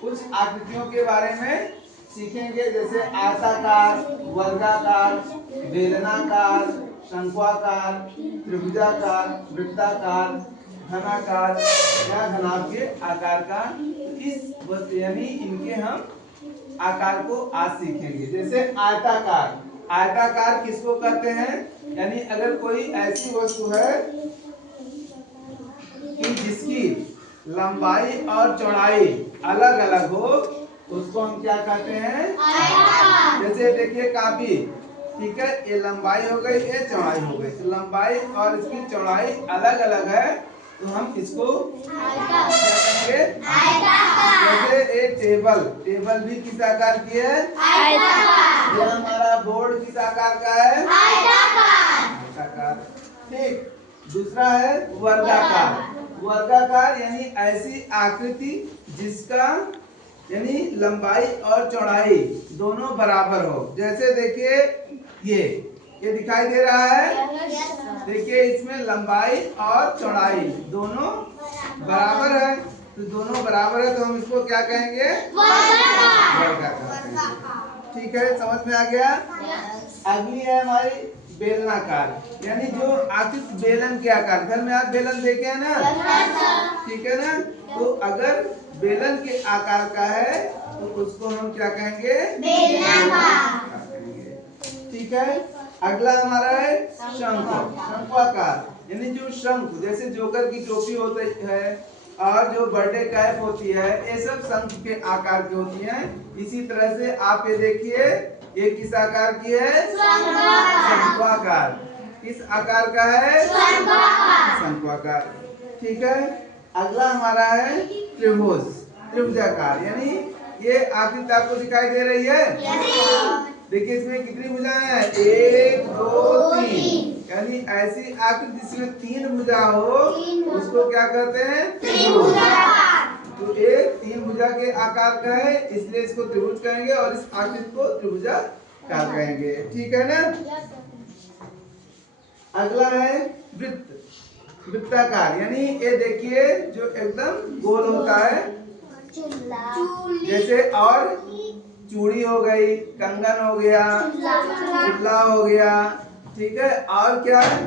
कुछ आकृतियों के बारे में सीखेंगे, जैसे आयताकार, वर्गाकार, बेलनाकार, शंक्वाकार, त्रिभुजाकार, वृत्ताकार, घनाकार या घनाभ के आकार का। इस यानी इनके हम आकार को आज सीखेंगे। जैसे आयताकार, आयताकार किसको कहते हैं? यानी अगर कोई ऐसी वस्तु है कि जिसकी लंबाई और चौड़ाई अलग अलग हो, उसको हम क्या कहते हैं? आयताकार। जैसे देखिए काफी, ठीक है, ये लंबाई हो गई, ये चौड़ाई हो गई, तो लंबाई और इसकी चौड़ाई अलग अलग है, तो हम इसको क्या कहेंगे? आयताकार। जैसे एक टेबल, टेबल भी किस आकार की है? आयताकार। ये हमारा बोर्ड किस आकार का है? आयताकार। ठीक, दूसरा है वर्गाकार। वर्गाकार यानी ऐसी आकृति जिसका यानी लंबाई और चौड़ाई दोनों बराबर हो। जैसे देखिए ये दिखाई दे रहा है, देखिए इसमें लंबाई और चौड़ाई दोनों बराबर है, तो दोनों बराबर है तो हम इसको क्या कहेंगे? वर्गाकार। ठीक है, समझ में आ गया? अगली है हमारी बेलनाकार, यानी जो आकृति बेलन के आकार। घर में आप बेलन देखे हैं ना? ठीक है ना? तो अगर बेलन के आकार का है तो उसको हम क्या कहेंगे? बेलनाकार कहेंगे। ठीक है, अगला हमारा है शंख, शंक्वाकार, यानी जो शंख, जैसे जोकर की टोपी होती है और जो बर्थडे कैप होती है, ये सब शंख के आकार की होती हैं। इसी तरह से आप ये देखिए, ये किस आकार की है? शंक्वाकार। किस आकार का है? शंक्वाकार। ठीक है, अगला हमारा है त्रिभुज, त्रिभुजाकार, यानी ये आकृति आपको दिखाई दे रही है? देखिए इसमें कितनी भुजाएं हैं? 1 2 3, यानी ऐसी आकृति जिसमें 3 भुजा हो उसको क्या कहते हैं? त्रिभुजाकार। तो ये 3 भुजा के आकार का है, इसलिए इसको त्रिभुज कहेंगे और इस आकृति को त्रिभुजाकार कहेंगे। ठीक है ना? अगला है वृत्त, वृत्ताकार, यानी ये देखिए जो एकदम गोल होता है, जैसे और चूड़ी हो गई, कंगन हो गया, चुल्ला हो गया, ठीक है, और क्या है?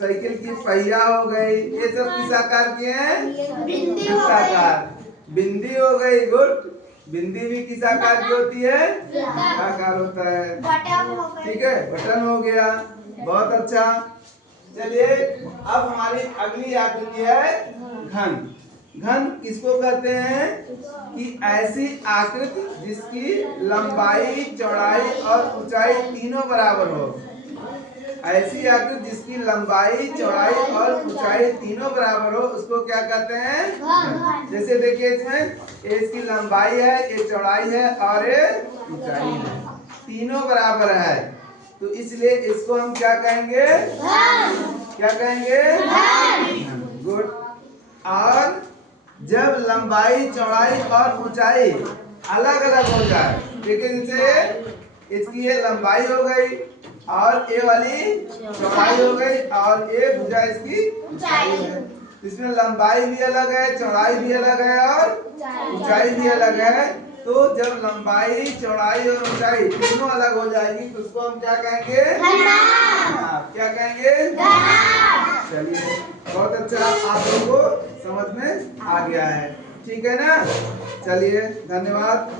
साइकिल की पहिया हो गई, ये सब किस आकार के हैं? वृत्ताकार। बिंदी हो गई, गुड, बिंदी भी किस आकार की होती है? आकार होता है। ठीक है, बटन हो गया, बहुत अच्छा। चलिए अब हमारी अगली आकृति है घन। घन किसको कहते हैं? कि ऐसी आकृति जिसकी लंबाई, चौड़ाई और ऊंचाई तीनों बराबर हो। ऐसी आकृति जिसकी लंबाई, चौड़ाई और ऊंचाई तीनों बराबर हो, उसको क्या कहते हैं? जैसे देखिए इसमें इसकी लंबाई है, ये चौड़ाई है और ये ऊंचाई है, तीनों बराबर है, तो इसलिए इसको हम क्या कहेंगे? क्या कहेंगे? गुड। और जब लंबाई, चौड़ाई और ऊंचाई अलग अलग हो जाए, देखिए जैसे इसकी ये लंबाई हो गई और ये वाली चौड़ाई हो गई और ये भुजा इसकी ऊंचाई है, इसमें लंबाई भी अलग है, चौड़ाई भी अलग है और ऊंचाई भी अलग है, तो जब लंबाई, चौड़ाई और ऊंचाई तीनों अलग हो जाएगी तो उसको हम क्या कहेंगे? क्या कहेंगे? चलिए बहुत अच्छा, आप लोगों को समझ में आ गया है। ठीक है ना? चलिए धन्यवाद।